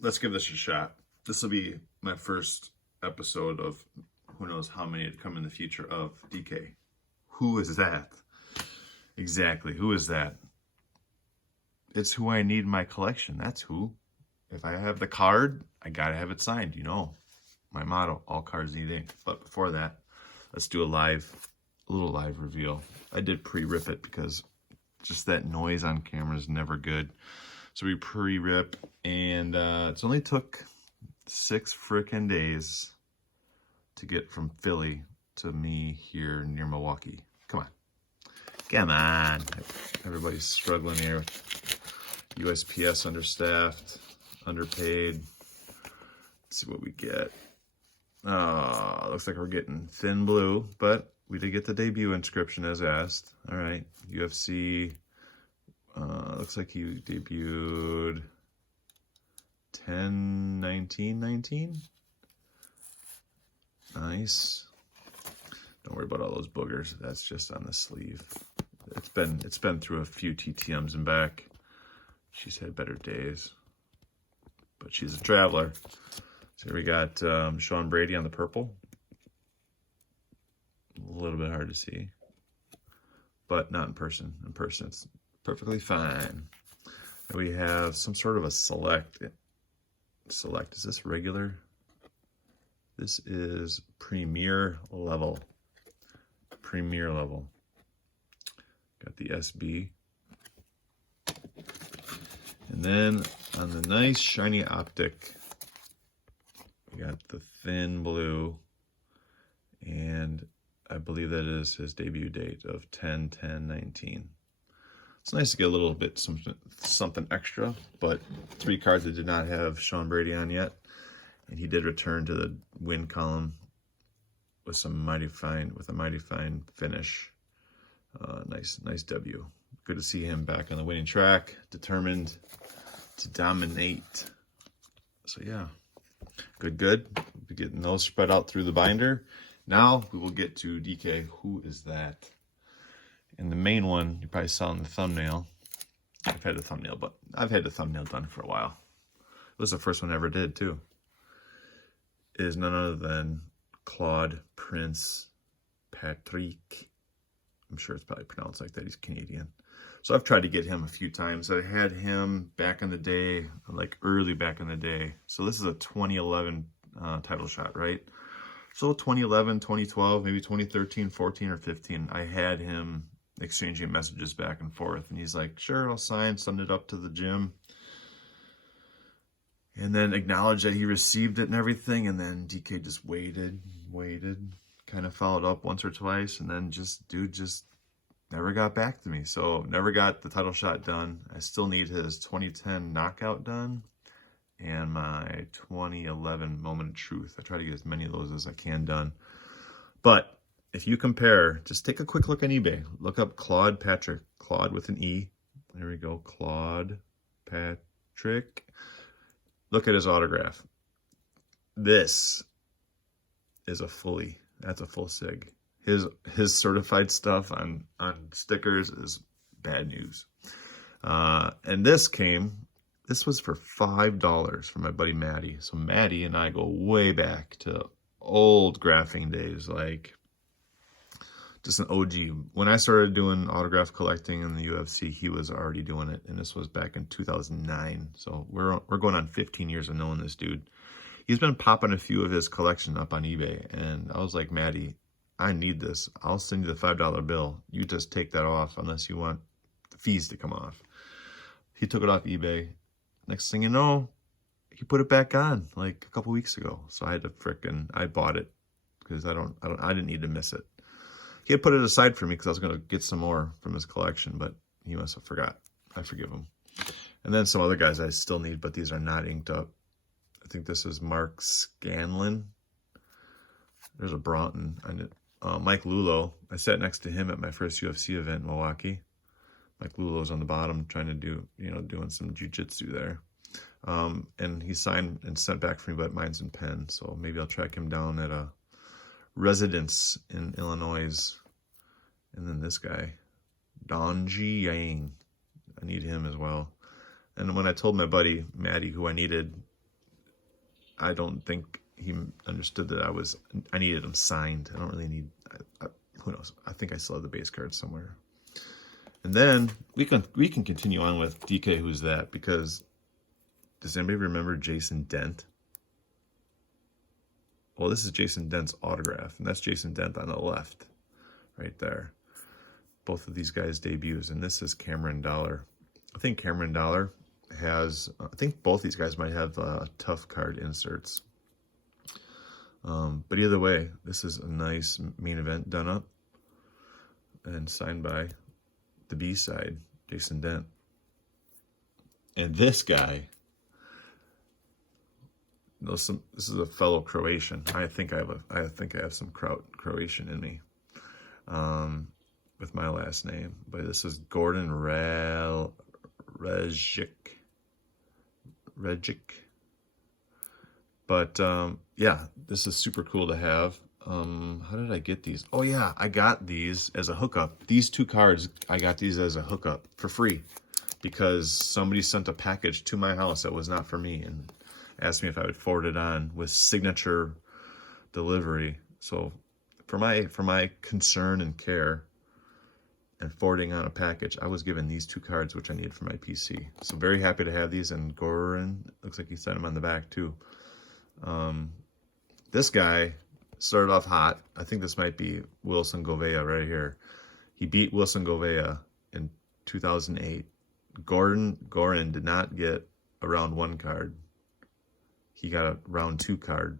let's give this a shot. This will be my first episode of who knows how many to come in the future of DK. Who is that? Exactly, who is that? It's who I need in my collection. That's who. If I have the card, I gotta have it signed, you know. My motto, all cards need ink. But before that, let's do a little live reveal. I did pre-rip it because just that noise on camera is never good. So we pre-rip, and it's only took 6 frickin' days to get from Philly to me here near Milwaukee. Come on. Come on. Everybody's struggling here. USPS understaffed, underpaid. Let's see what we get. Looks like we're getting thin blue, but we did get the debut inscription as asked. All right, UFC. Looks like he debuted 10/19/19. Nice. Don't worry about all those boogers. That's just on the sleeve. It's been through a few TTMs and back. She's had better days, but she's a traveler. So here we got Sean Brady on the purple. A little bit hard to see, but not in person. In person, it's perfectly fine. And we have some sort of a select. Select, is this regular? This is premier level. Premier level. Got the SB. And then on the nice shiny optic, we got the thin blue, and I believe that is his debut date of 10/10/19. It's nice to get a little bit something extra, but 3 cards that did not have Sean Brady on yet, and he did return to the win column with a mighty fine finish. Nice W. Good to see him back on the winning track, determined to dominate. So yeah, good. We're getting those spread out through the binder. Now we will get to DK. Who is that? And the main one, you probably saw in the thumbnail. I've had the thumbnail done for a while. It was the first one I ever did too. It is none other than Claude Prince Patrick. I'm sure it's probably pronounced like that. He's Canadian. So I've tried to get him a few times. I had him back in the day, like early back in the day. So this is a 2011 title shot, right? So 2011, 2012, maybe 2013, 14, or 15, I had him exchanging messages back and forth. And he's like, sure, I'll sign, send it up to the gym. And then acknowledged that he received it and everything. And then DK just waited, kind of followed up once or twice. And then dude just never got back to me. So never got the title shot done. I still need his 2010 knockout done and my 2011 moment of truth. I try to get as many of those as I can done. But if you compare, just take a quick look on eBay. Look up Claude Patrick. Claude with an E. There we go. Claude Patrick. Look at his autograph. This is that's a full sig. His certified stuff on stickers is bad news. And this was for $5 from my buddy Maddie. So Maddie and I go way back to old graphing days, like just an OG. When I started doing autograph collecting in the UFC, he was already doing it, and this was back in 2009. So we're going on 15 years of knowing this dude. He's been popping a few of his collection up on eBay, and I was like, Maddie, I need this. I'll send you the $5 bill. You just take that off unless you want the fees to come off. He took it off eBay. Next thing you know, he put it back on like a couple weeks ago. So I had to I bought it because I didn't need to miss it. He had put it aside for me because I was going to get some more from his collection, but he must have forgot. I forgive him. And then some other guys I still need, but these are not inked up. I think this is Mark Scanlon. There's a Broughton. Mike Lulo. I sat next to him at my first UFC event in Milwaukee. Mike Lulo's on the bottom trying to doing some jiu-jitsu there. And he signed and sent back for me, but mine's in pen. So maybe I'll track him down at a residence in Illinois. And then this guy, Donji Yang. I need him as well. And when I told my buddy Maddie who I needed, I don't think he understood that I needed them signed. I don't really need, who knows? I think I still have the base card somewhere. And then we can continue on with DK Who's That, because does anybody remember Jason Dent? Well, this is Jason Dent's autograph, and that's Jason Dent on the left, right there. Both of these guys' debuts, and this is Cameron Dollar. I think Cameron Dollar has, I think both these guys might have tough card inserts. But either way, this is a nice main event done up and signed by the B side, Jason Dent. And this guy, this is a fellow Croatian. I think I have some Croatian in me, with my last name. But this is Gordon Regic. But yeah, this is super cool to have. How did I get these? Oh yeah, I got these as a hookup. These two cards, I got these as a hookup for free because somebody sent a package to my house that was not for me and asked me if I would forward it on with signature delivery. So for my concern and care and forwarding on a package, I was given these two cards, which I needed for my PC. So very happy to have these. And Goran, looks like he sent them on the back too. This guy started off hot. I think this might be Wilson Gouveia right here. He beat Wilson Gouveia in 2008. Goran did not get a round 1 card. He got a round 2 card.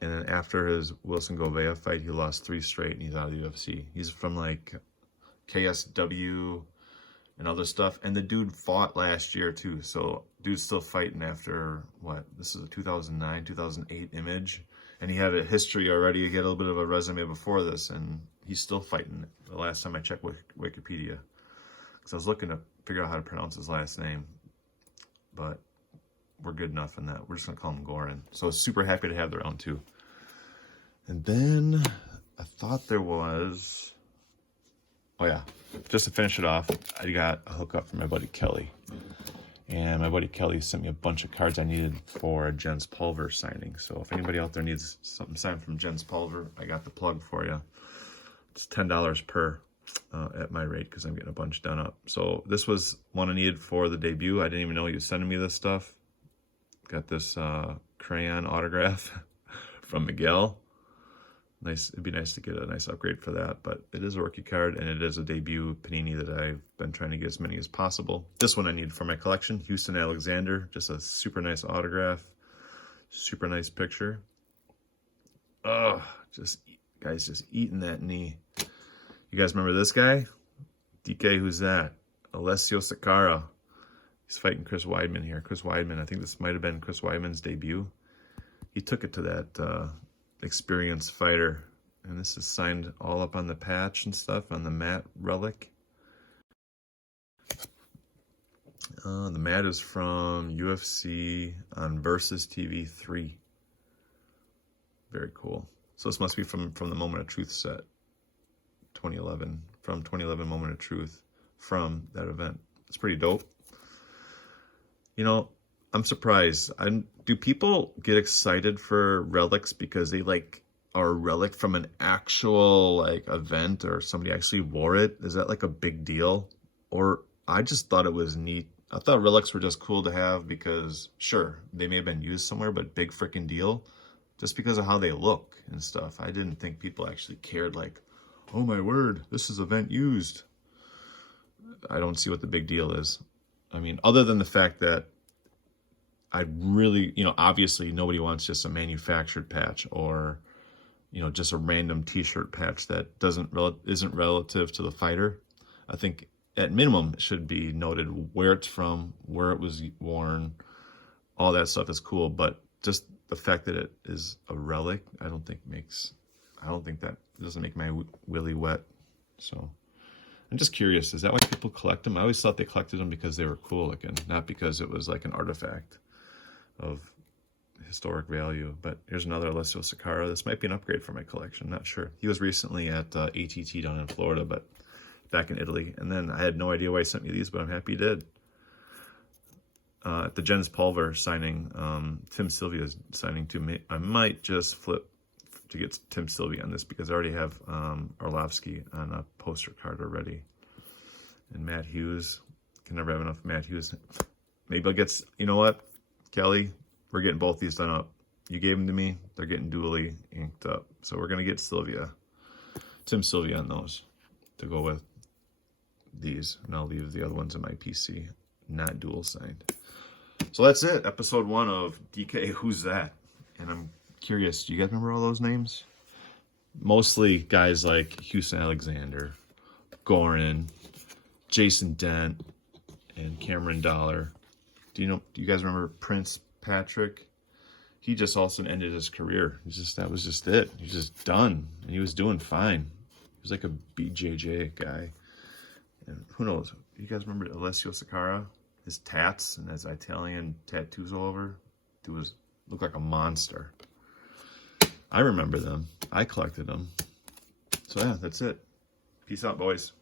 And then after his Wilson Gouveia fight, he lost 3 straight and he's out of the UFC. He's from like KSW and other stuff. And the dude fought last year too. So dude's still fighting after what? This is a 2009, 2008 image. And he had a history already. He had a little bit of a resume before this, and he's still fighting. The last time I checked Wikipedia, because I was looking to figure out how to pronounce his last name, but we're good enough in that. We're just gonna call him Goran. So super happy to have the round 2. And then I thought there was, oh yeah, just to finish it off, I got a hookup from my buddy Kelly. And my buddy Kelly sent me a bunch of cards I needed for a Jens Pulver signing. So if anybody out there needs something signed from Jens Pulver, I got the plug for you. It's $10 per at my rate because I'm getting a bunch done up. So this was one I needed for the debut. I didn't even know he was sending me this stuff. Got this crayon autograph from Miguel. Nice. It'd be nice to get a nice upgrade for that, but it is a rookie card and it is a debut Panini that I've been trying to get as many as possible. This one I need for my collection, Houston Alexander, just a super nice autograph, super nice picture. Oh, guys just eating that knee. You guys remember this guy? DK Who's That? Alessio Sakara. He's fighting Chris Weidman here. Chris Weidman, I think this might have been Chris Weidman's debut. He took it to that experienced fighter, and this is signed all up on the patch and stuff on the matte relic. The matte is from UFC on Versus TV 3. Very cool. So this must be from the Moment of Truth set, 2011, from 2011 Moment of Truth, from that event. It's pretty dope. You know, I'm surprised. Do people get excited for relics because they like are a relic from an actual like event or somebody actually wore it? Is that like a big deal? Or I just thought it was neat. I thought relics were just cool to have because sure, they may have been used somewhere, but big freaking deal just because of how they look and stuff. I didn't think people actually cared like, oh my word, this is event used. I don't see what the big deal is. I mean, other than the fact that I really, you know, obviously nobody wants just a manufactured patch or, you know, just a random t-shirt patch that isn't relative to the fighter. I think at minimum it should be noted where it's from, where it was worn, all that stuff is cool. But just the fact that it is a relic, I don't think that doesn't make my willy wet. So I'm just curious, is that why people collect them? I always thought they collected them because they were cool looking, not because it was like an artifact of historic value. But here's another Alessio Sakara. This might be an upgrade for my collection, not sure. He was recently at ATT down in Florida, but back in Italy. And then I had no idea why he sent me these, but I'm happy he did. at the Jens Pulver signing, Tim Sylvia's signing too. I might just flip to get Tim Sylvia on this because I already have Orlovsky on a poster card already. And Matt Hughes, can never have enough Matt Hughes. Maybe I'll get, you know what, Kelly, we're getting both these done up. You gave them to me, they're getting dually inked up. So we're going to get Tim Sylvia on those to go with these. And I'll leave the other ones in my PC, not dual signed. So that's it, episode 1 of DK Who's That? And I'm curious, do you guys remember all those names? Mostly guys like Houston Alexander, Goran, Jason Dent, and Cameron Dollar. Do you guys remember Prince Patrick? He just also ended his career. That was just it. He was just done, and he was doing fine. He was like a BJJ guy. And who knows? You guys remember Alessio Sakara? His tats and his Italian tattoos all over. Dude looked like a monster. I remember them. I collected them. So yeah, that's it. Peace out, boys.